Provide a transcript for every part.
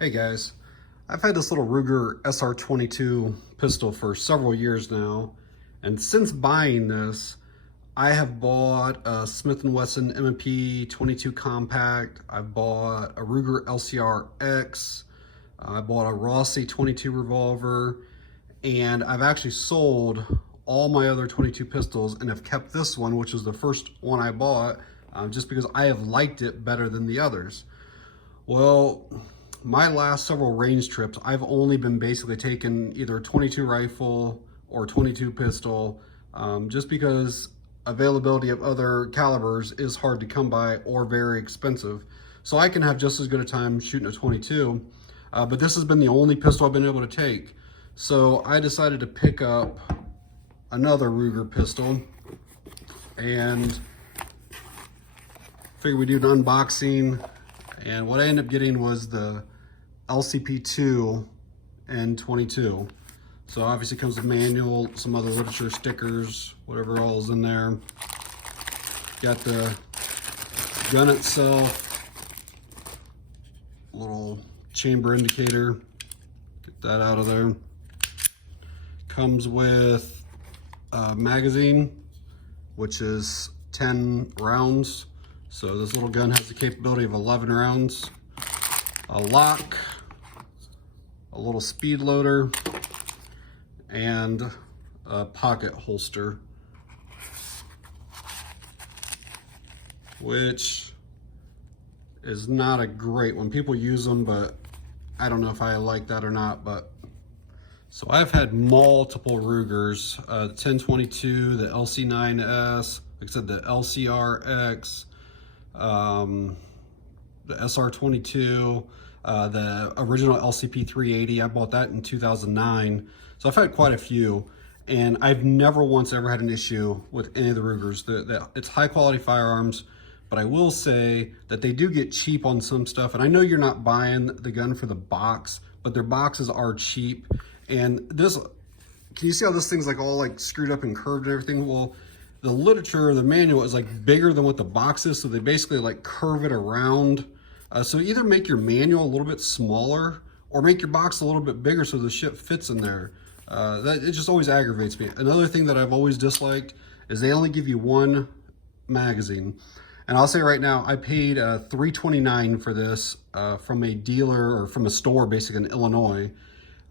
Hey guys, I've had this little Ruger SR22 pistol for several years now, and since buying this, I have bought a Smith & Wesson M&P 22 Compact, I've bought a Ruger LCR X, I bought a Rossi 22 revolver, and I've actually sold all my other 22 pistols and have kept this one, which is the first one I bought, just because I have liked it better than the others. Well, my last several range trips, I've only been basically taking either 22 rifle or 22 pistol, just because availability of other calibers is hard to come by or very expensive. So I can have just as good a time shooting a 22, but this has been the only pistol I've been able to take. So I decided to pick up another Ruger pistol and figured we'd do an unboxing. And what I ended up getting was the LCP II and 22. So obviously it comes with manual, some other literature, stickers, whatever all is in there. Got the gun itself, little chamber indicator, get that out of there. Comes with a magazine, which is 10 rounds. So this little gun has the capability of 11 rounds. A lock, a little speed loader, and a pocket holster, which is not a great one. People use them, but I don't know if I like that or not. But so I've had multiple Rugers, the 1022, the LC9S, like I said, the LCRX, the SR22, the original LCP 380. I bought that in 2009. So I've had quite a few, and I've never once ever had an issue with any of the Rugers. It's high quality firearms, but I will say that they do get cheap on some stuff. And I know you're not buying the gun for the box, but their boxes are cheap. And this, can you see how this thing's like all like screwed up and curved and everything? Well, the literature, the manual is like bigger than what the box is, so they basically like curve it around. So either make your manual a little bit smaller or make your box a little bit bigger so the shit fits in there. It just always aggravates me. Another thing that I've always disliked is they only give you one magazine. And I'll say right now, I paid $3.29 for this from a dealer or from a store basically in Illinois.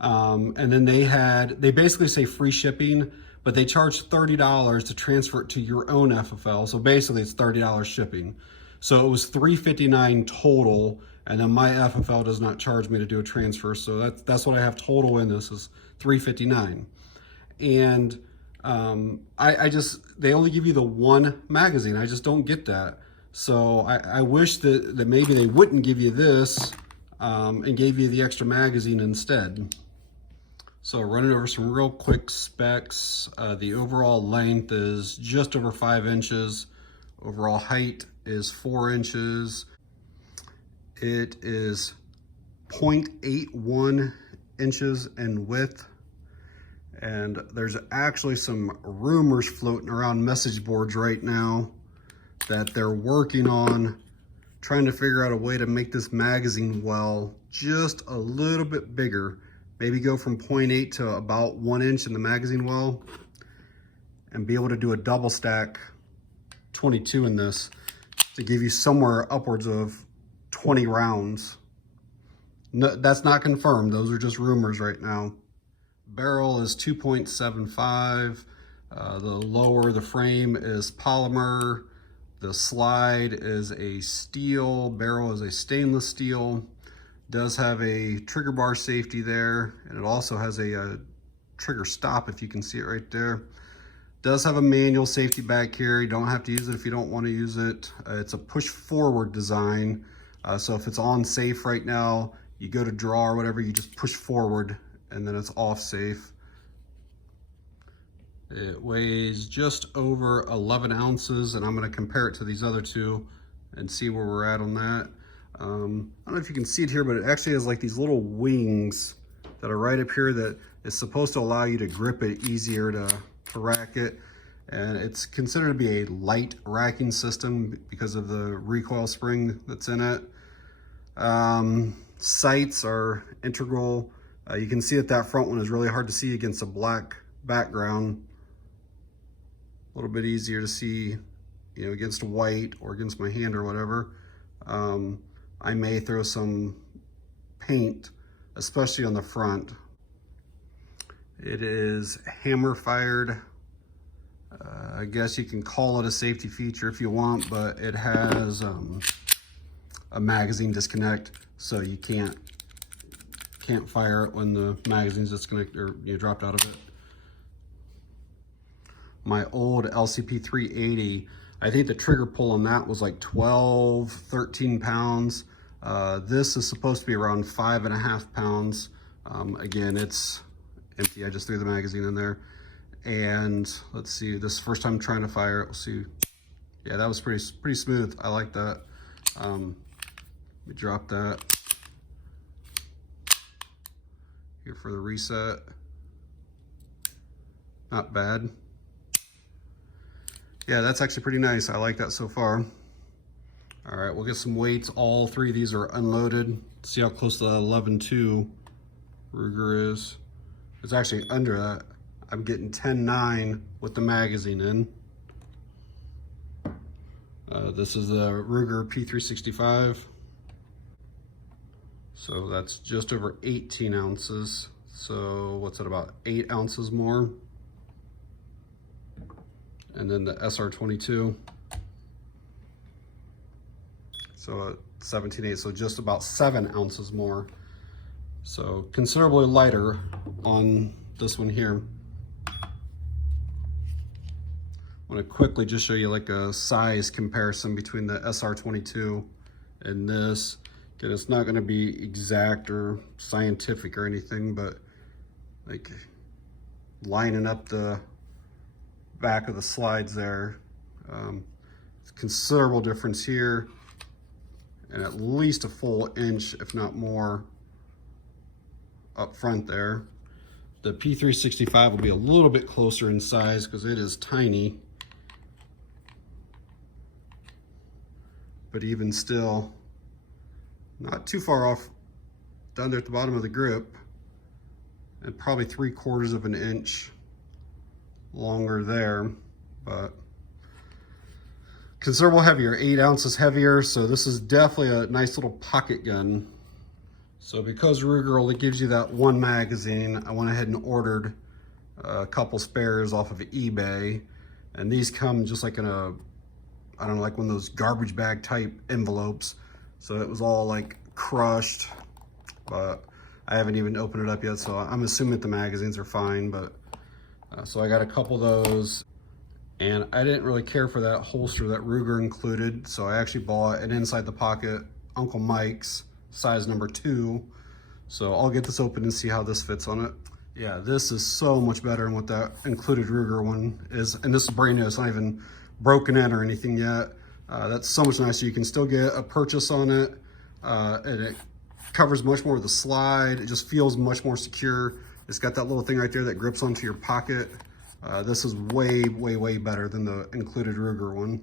And then they basically say free shipping, but they charge $30 to transfer it to your own FFL. So basically it's $30 shipping. So it was $3.59 total, and then my FFL does not charge me to do a transfer. So that's what I have total in this is $3.59. And they only give you the one magazine. I just don't get that. So I wish that maybe they wouldn't give you this and gave you the extra magazine instead. So running over some real quick specs. The overall length is just over 5 inches. Overall height is 4 inches. It is 0.81 inches in width. And there's actually some rumors floating around message boards right now that they're working on trying to figure out a way to make this magazine well just a little bit bigger. Maybe go from 0.8 to about 1 inch in the magazine well and be able to do a double stack 22 in this to give you somewhere upwards of 20 rounds. No, that's not confirmed. Those are just rumors right now. Barrel is 2.75. The frame is polymer. The slide is a steel. Barrel is a stainless steel. Does have a trigger bar safety there, and it also has a trigger stop, if you can see it right there. Does have a manual safety back here. You don't have to use it if you don't want to use it. It's a push forward design. So if it's on safe right now, you go to draw or whatever, you just push forward and then it's off safe. It weighs just over 11 ounces, and I'm going to compare it to these other two and see where we're at on that. I don't know if you can see it here, but it actually has like these little wings that are right up here that is supposed to allow you to grip it easier to rack it. And it's considered to be a light racking system because of the recoil spring that's in it. sights are integral. You can see that front one is really hard to see against a black background. A little bit easier to see, you know, against white or against my hand or whatever. I may throw some paint, especially on the front. It is hammer fired. I guess you can call it a safety feature if you want, but it has a magazine disconnect, so you can't fire it when the magazine's disconnected or dropped out of it. My old LCP 380, I think the trigger pull on that was like 12, 13 pounds. This is supposed to be around 5.5 pounds. Again, it's empty. I just threw the magazine in there. And let's see, this is the first time trying to fire it. We'll see. Yeah, that was pretty smooth. I like that. Let me drop that. Here for the reset. Not bad. Yeah, that's actually pretty nice. I like that so far. All right, we'll get some weights. All three of these are unloaded. See how close the 11.2 Ruger is. It's actually under that. I'm getting 10.9 with the magazine in. This is the Ruger P365. So that's just over 18 ounces. So what's it, about 8 ounces more? And then the SR22. So 17.8, so just about 7 ounces more. So considerably lighter on this one here. I want to quickly just show you like a size comparison between the SR22 and this. Again, it's not going to be exact or scientific or anything, but like lining up the back of the slides there, considerable difference here, and at least a full inch, if not more, up front there. The P365 will be a little bit closer in size because it is tiny, but even still, not too far off down there at the bottom of the grip, and probably 3/4 of an inch longer there, but considerable heavier, 8 ounces heavier. So this is definitely a nice little pocket gun. So because Ruger only gives you that one magazine, I went ahead and ordered a couple spares off of eBay, and these come just like in a, I don't know, like one of those garbage bag type envelopes. So it was all like crushed, but I haven't even opened it up yet, so I'm assuming the magazines are fine. But so I got a couple of those, and I didn't really care for that holster that Ruger included, so I actually bought an inside the pocket Uncle Mike's size number 2. So I'll get this open and see how this fits on it. Yeah, this is so much better than what that included Ruger one is, and this is brand new. It's not even broken in or anything yet. That's so much nicer. You can still get a purchase on it, and it covers much more of the slide. It just feels much more secure. It's got that little thing right there that grips onto your pocket. This is way, way, way better than the included Ruger one.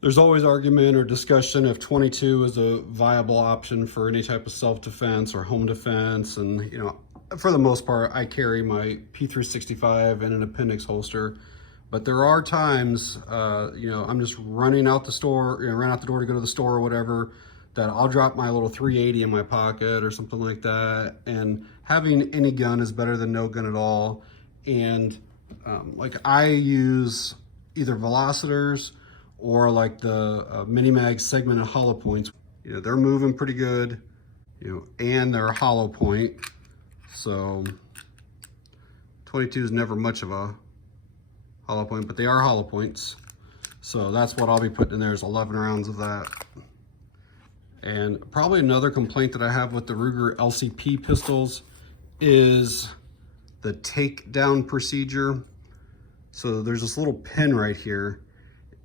There's always argument or discussion if 22 is a viable option for any type of self-defense or home defense. And, you know, for the most part, I carry my P365 in an appendix holster. But there are times, you know, I'm just running out the store, ran out the door to go to the store or whatever, that I'll drop my little 380 in my pocket or something like that. And having any gun is better than no gun at all. And like I use either velocitors or like the mini mag segmented hollow points. You know, they're moving pretty good, you know, and they're hollow point. So 22 is never much of a hollow point, but they are hollow points. So that's what I'll be putting in there, is 11 rounds of that. And probably another complaint that I have with the Ruger LCP pistols is the takedown procedure. So there's this little pin right here,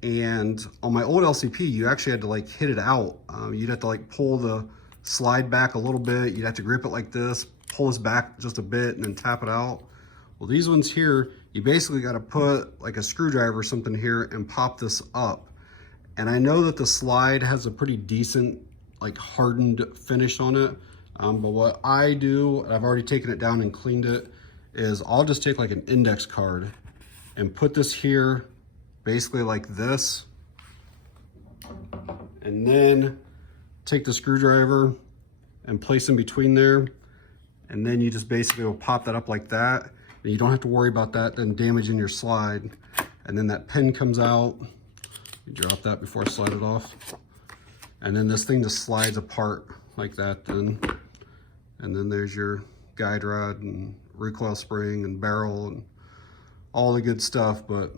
and on my old LCP, you actually had to like hit it out. You'd have to like pull the slide back a little bit. You'd have to grip it like this, pull this back just a bit, and then tap it out. Well, these ones here, you basically got to put like a screwdriver or something here and pop this up. And I know that the slide has a pretty decent like hardened finish on it. But what I do, and I've already taken it down and cleaned it, is I'll just take like an index card and put this here basically like this, and then take the screwdriver and place in between there, and then you just basically will pop that up like that, and you don't have to worry about that then damaging your slide. And then that pin comes out, you drop that before I slide it off, and then this thing just slides apart like that then. And then there's your guide rod and recoil spring and barrel and all the good stuff. But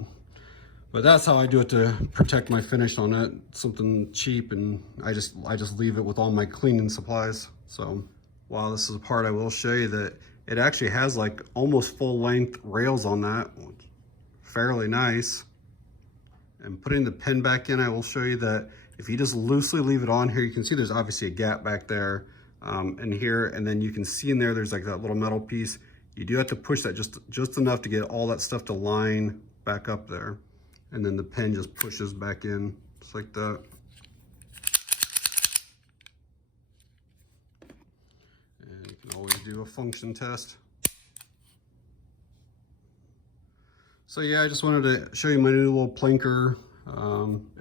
that's how I do it to protect my finish on it. Something cheap, and I just leave it with all my cleaning supplies. So while this is a part, I will show you that it actually has like almost full length rails on that. Fairly nice. And putting the pin back in, I will show you that if you just loosely leave it on here, you can see there's obviously a gap back there and here, and then you can see in there there's like that little metal piece. You do have to push that just enough to get all that stuff to line back up there. And then the pin just pushes back in, just like that. And you can always do a function test. So yeah, I just wanted to show you my new little plinker.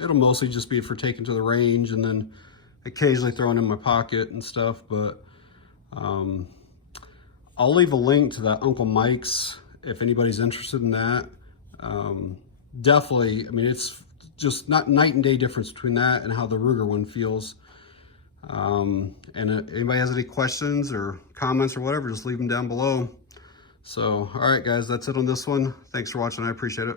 It'll mostly just be for taking to the range and then occasionally throwing in my pocket and stuff, but I'll leave a link to that Uncle Mike's if anybody's interested in that. Definitely, I mean, it's just not night and day difference between that and how the Ruger one feels. And if anybody has any questions or comments or whatever, just leave them down below. So, all right, guys, that's it on this one. Thanks for watching. I appreciate it.